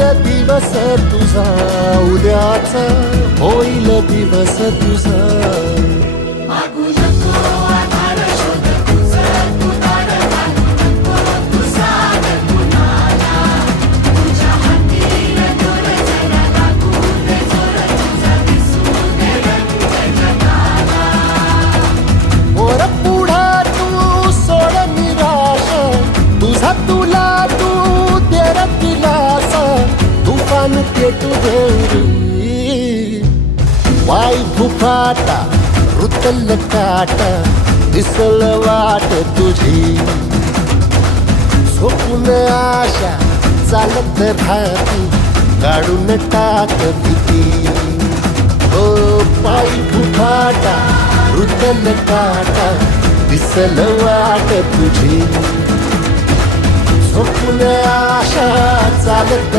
होईल दिवस तुझा उद्याचा होईल दिवस तुझा मागू नको आधार शोध तुझा तू दार घालू नको तू साध कुणाला तुझ्या हाती दोर जरा लागू दे जोर तुझा दिसू दे रंग जगाला मोर पुढा तू सोड निराश तुझा तुला तू तेरा दिलास तुफान पेटू दे वाई फुफाटा रुतल काटा दिसल वाट तुझी झोपून आशा चालत राहती काढून टाक भीती ओ पायी फुफाटा रुतल काटा दिसल वाट तुझी झोपून आशा चालत